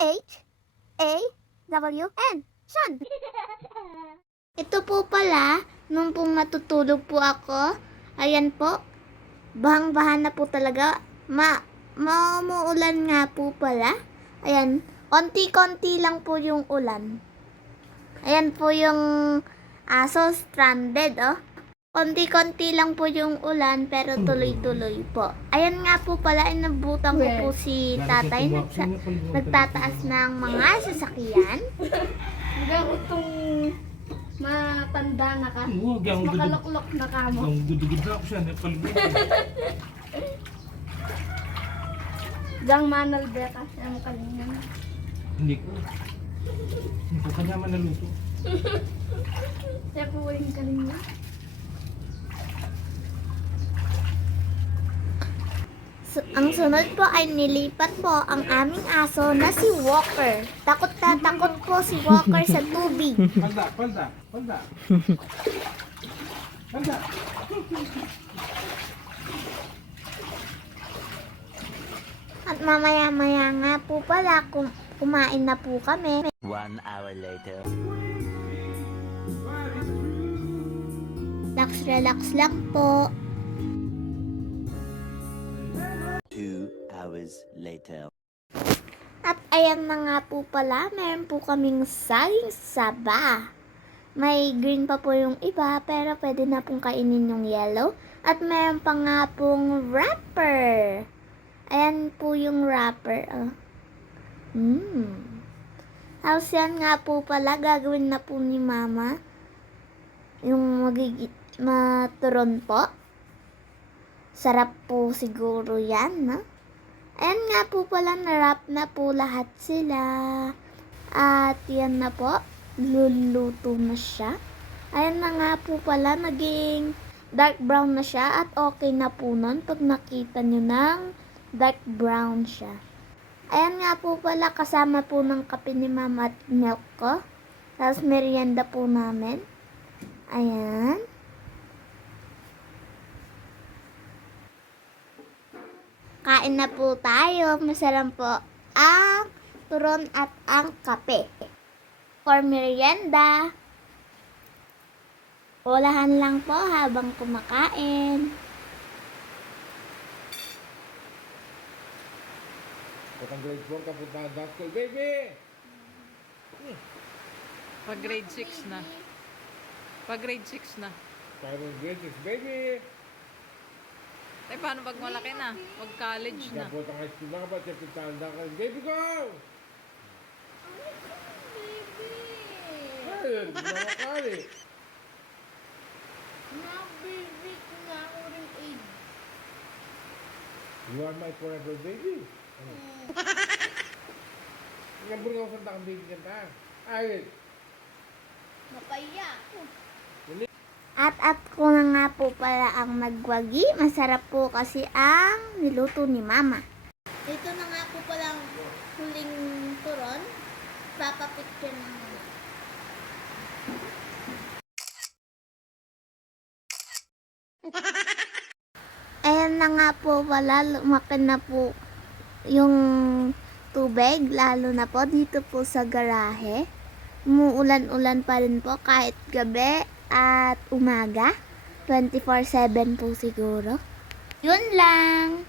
S-H-A-W-N. Sean. Ito po pala, nung pong natutulog po ako, ayan po, bahang-baha na po talaga. Mauulan nga po pala. Ayan, konti-konti lang po yung ulan. Ayan po yung aso stranded, oh. Konti-konti lang po yung ulan pero tuloy-tuloy po. Ayan nga po pala, inabutan ko po si tatay. Nagtataas ng mga sasakyan. Hanggang itong matanda na ka. Oo, Mas makaluklok na ka mo. Ang dudugod na ako siya, napalugod. Gang manal beka siya mo kanina. Hindi ko. Hindi ko kanya man naluto. Siya po yung kanina. Ang sunod po ay nilipat po ang aming aso na si Walker. Takot na takot po si Walker sa tubig. Palda, palda, palda. Palda. At mamaya-maya nga po pala kumain na po kami. 1 hour later. Relax lang po. 2 hours later. At ayan na nga po pala, meron po kaming saging saba. May green pa po yung iba, pero pwede na pong kainin yung yellow. At meron pa nga pong wrapper. Ayan po yung wrapper. Oh. Tapos yan nga po pala, gagawin na po ni Mama. Yung maturon po. Sarap po siguro yan, no? Ayan nga po pala, narap na po lahat sila. At yan na po, luluto na siya. Ayan na nga po pala, naging dark brown na siya. At okay na po nun pag nakita nyo ng dark brown siya. Ayan nga po pala, kasama po ng kape ni Mama at milk ko. Tapos merienda po namin. Ayan. Kain na po tayo. Masarap po ang turon at ang kape. For merienda. Ulahan lang po habang kumakain. Patang grade 4 ka punta ng school, baby! Pag grade 6 na. Pag grade 6 na. Kaya mo grade 6, baby! Eh, paano pag malaki na? Pag college na. Napunta ka school na ka ba? Siya pitanda ka. Baby, go! Ayun, gumamakali. Nabibig na ako rin age. You are my forever baby. Ngabur nga usap takang baby kanta. Ayun. Mapaya. At ko na nga po pala ang magwagi. Masarap po kasi ang niluto ni Mama. Dito na nga po pala ang huling turon. Papapicture na muna. Ayan na nga po pala. Lumaki na po yung tubig. Lalo na po dito po sa garahe. Umuulan-ulan pa rin po kahit gabi at umaga. 24/7 po siguro. Yun lang.